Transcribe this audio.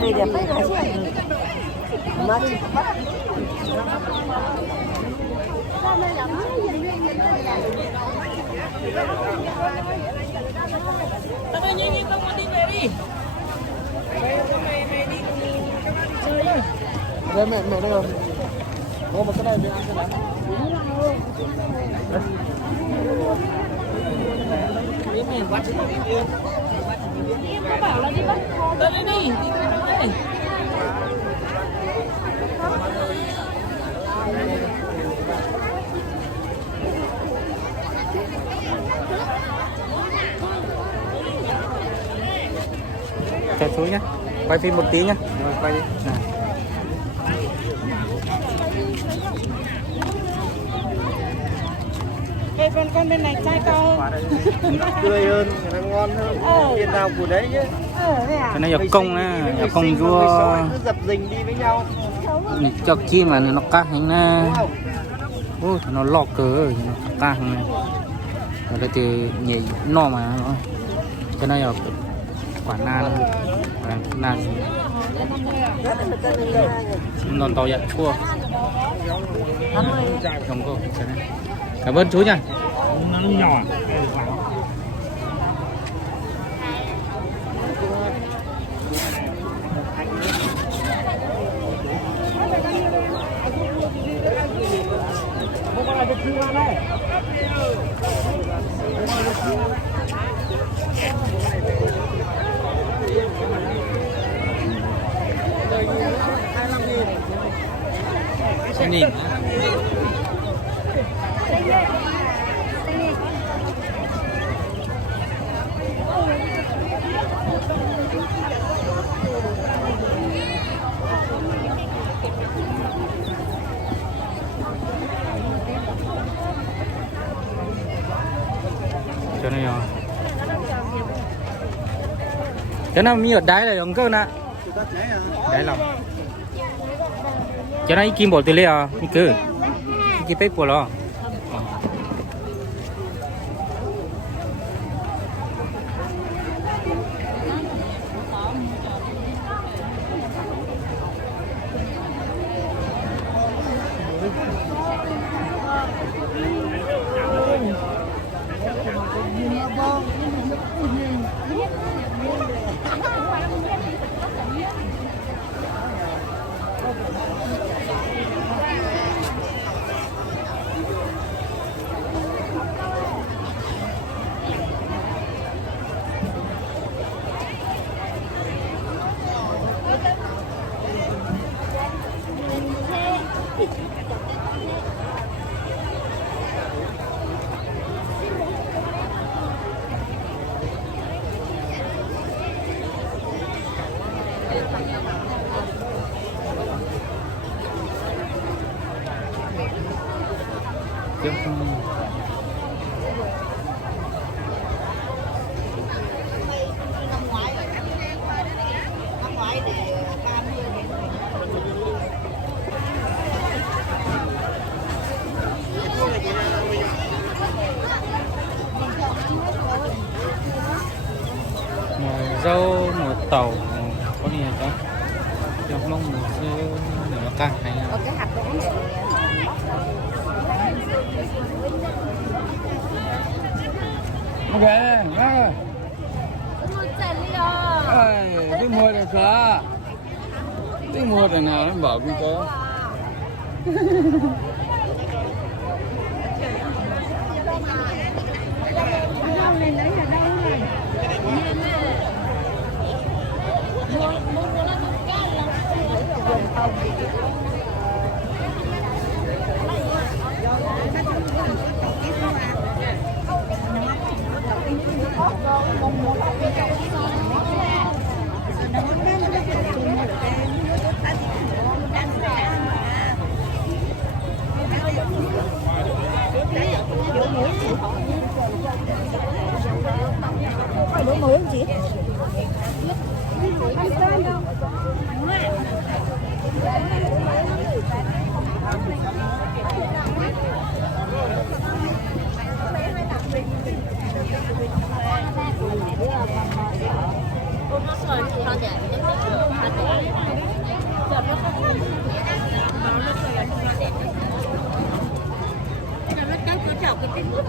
Đây đẹp đấy hả chị? Mà chị bắt. Tao ơi, nhanh con đi về đi. Mày đi chơi đi. Đây mẹ đây rồi. Mua một cái này về ăn cái này. Nó bảo là đi bắt con. Tới đây đi đây. Cho chú nhé, quay phim một tí nhé. Rồi quay đi. Ê, con bên này trai cao hơn. Tươi hơn, nó ngon hơn. Tiền nào của đấy chứ. Cái này là công nè, là công vua. Cứ dập dình đi với nhau. Cho chi mà nó căng hành nè. Ô, nó lọ cờ nó căng này. Rồi đây thì nhảy no mà nó. Cái này là quả na gì. Non to vậy chua. Không có cái này. Cảm ơn chú nha. Nó nhỏ. Xin nhìn. Cho nên rồi. Cho nó mi ở đáy này ông cơ nè. Đáy lòng. Cho nó kim bột từ lấy à, đi cứ. Cái tết của nó. Dâu một tàu có gì đó trong mong một dâu nó căng hay là Cái hạt đó Ok, ngon. Cái mua được cả. Cái mua được nào nó bảo cũng có. Cái này nó cắt nó chọc cái tiếng nước.